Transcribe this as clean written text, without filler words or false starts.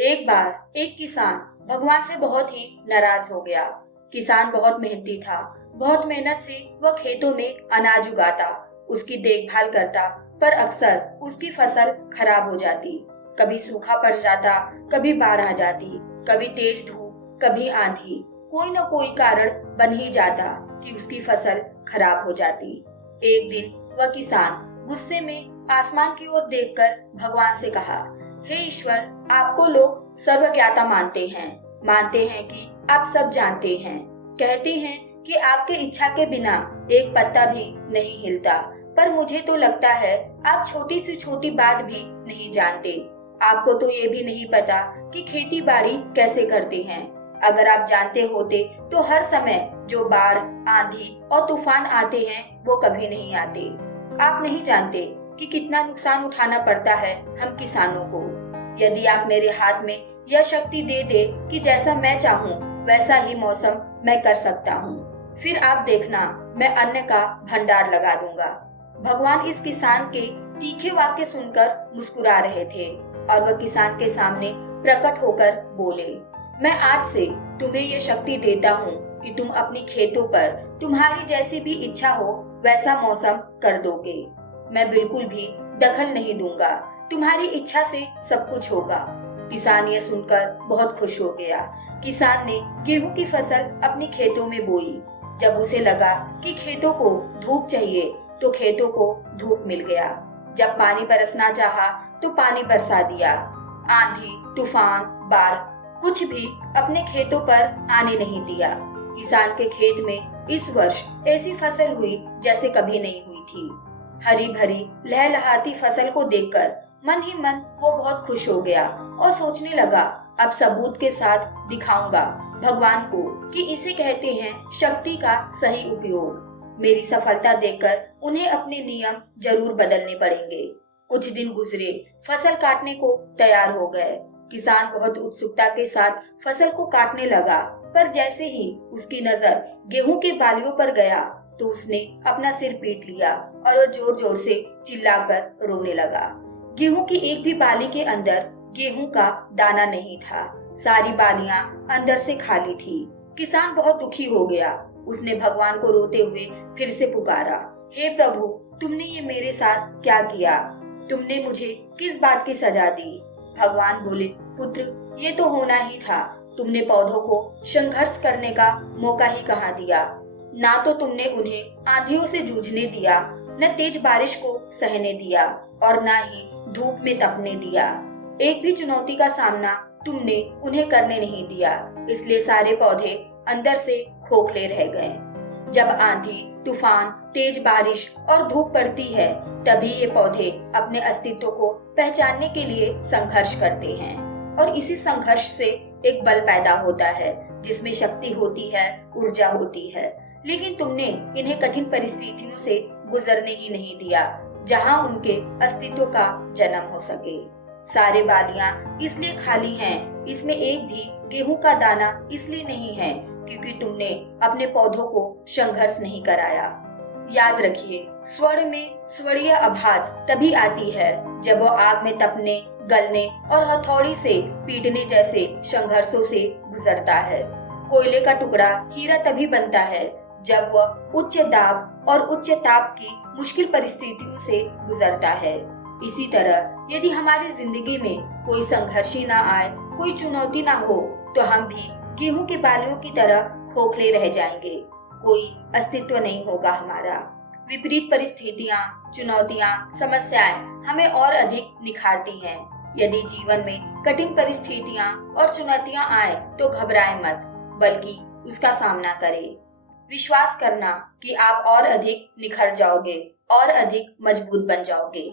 एक बार एक किसान भगवान से बहुत ही नाराज हो गया। किसान बहुत मेहनती था। बहुत मेहनत से वह खेतों में अनाज उगाता, उसकी देखभाल करता, पर अक्सर उसकी फसल खराब हो जाती। कभी सूखा पड़ जाता, कभी बाढ़ आ जाती, कभी तेज धूप, कभी आंधी। कोई न कोई कारण बन ही जाता कि उसकी फसल खराब हो जाती। एक दिन वह किसान गुस्से में आसमान की ओर देखकर भगवान से कहा, हे ईश्वर, आपको लोग सर्वज्ञाता मानते हैं कि आप सब जानते हैं। कहते हैं कि आपके इच्छा के बिना एक पत्ता भी नहीं हिलता, पर मुझे तो लगता है आप छोटी से छोटी बात भी नहीं जानते। आपको तो ये भी नहीं पता कि खेती बाड़ी कैसे करते हैं। अगर आप जानते होते तो हर समय जो बाढ़, आंधी और तूफान आते हैं वो कभी नहीं आते। आप नहीं जानते कि कितना नुकसान उठाना पड़ता है हम किसानों को। यदि आप मेरे हाथ में यह शक्ति दे दे कि जैसा मैं चाहूँ वैसा ही मौसम मैं कर सकता हूँ, फिर आप देखना मैं अन्न का भंडार लगा दूंगा। भगवान इस किसान के तीखे वाक्य सुनकर मुस्कुरा रहे थे और वह किसान के सामने प्रकट होकर बोले, मैं आज से तुम्हें ये शक्ति देता हूँ कि तुम अपनी खेतों पर तुम्हारी जैसी भी इच्छा हो वैसा मौसम कर दोगे। मैं बिल्कुल भी दखल नहीं दूंगा, तुम्हारी इच्छा से सब कुछ होगा। किसान ये सुनकर बहुत खुश हो गया। किसान ने गेहूं की फसल अपनी खेतों में बोई। जब उसे लगा कि खेतों को धूप चाहिए तो खेतों को धूप मिल गया। जब पानी बरसना चाहा तो पानी बरसा दिया। आंधी, तूफान, बाढ़ कुछ भी अपने खेतों पर आने नहीं दिया। किसान के खेत में इस वर्ष ऐसी फसल हुई जैसे कभी नहीं हुई थी। हरी भरी लहलहाती फसल को देखकर मन ही मन वो बहुत खुश हो गया और सोचने लगा, अब सबूत के साथ दिखाऊंगा भगवान को कि इसे कहते हैं शक्ति का सही उपयोग। मेरी सफलता देखकर उन्हें अपने नियम जरूर बदलने पड़ेंगे। कुछ दिन गुजरे, फसल काटने को तैयार हो गए। किसान बहुत उत्सुकता के साथ फसल को काटने लगा, पर जैसे ही उसकी नजर गेहूं के बालियों पर गया तो उसने अपना सिर पीट लिया और वो जोर जोर से चिल्लाकर रोने लगा। गेहूं की एक भी बाली के अंदर गेहूं का दाना नहीं था। सारी बालियां अंदर से खाली थी। किसान बहुत दुखी हो गया। उसने भगवान को रोते हुए फिर से पुकारा, हे प्रभु, तुमने ये मेरे साथ क्या किया? तुमने मुझे किस बात की सजा दी? भगवान बोले, पुत्र, ये तो होना ही था। तुमने पौधों को संघर्ष करने का मौका ही कहाँ दिया। ना तो तुमने उन्हें आंधियों से जूझने दिया, न तेज बारिश को सहने दिया और ना ही धूप में तपने दिया। एक भी चुनौती का सामना तुमने उन्हें करने नहीं दिया, इसलिए सारे पौधे अंदर से खोखले रह गए। जब आंधी, तूफान, तेज बारिश और धूप पड़ती है तभी ये पौधे अपने अस्तित्व को पहचानने के लिए संघर्ष करते हैं और इसी संघर्ष से एक बल पैदा होता है जिसमें शक्ति होती है, ऊर्जा होती है। लेकिन तुमने इन्हें कठिन परिस्थितियों से गुजरने ही नहीं दिया जहां उनके अस्तित्व का जन्म हो सके। सारे बालियां इसलिए खाली हैं, इसमें एक भी गेहूं का दाना इसलिए नहीं है क्योंकि तुमने अपने पौधों को संघर्ष नहीं कराया। याद रखिए, स्वर्ण में स्वर्णीय आभात तभी आती है जब वह आग में तपने, गलने और हथौड़ी से पीटने जैसे संघर्षों से गुजरता है। कोयले का टुकड़ा हीरा तभी बनता है जब वह उच्च दाब और उच्च ताप की मुश्किल परिस्थितियों से गुजरता है। इसी तरह यदि हमारी जिंदगी में कोई संघर्ष ही ना आए, कोई चुनौती ना हो, तो हम भी गेहूं के बालियों की तरह खोखले रह जाएंगे। कोई अस्तित्व नहीं होगा हमारा। विपरीत परिस्थितियां, चुनौतियां, समस्याएं हमें और अधिक निखारती हैं। यदि जीवन में कठिन परिस्थितियां और चुनौतियां आए तो घबराएं मत, बल्कि उसका सामना करें। विश्वास करना कि आप और अधिक निखर जाओगे और अधिक मजबूत बन जाओगे।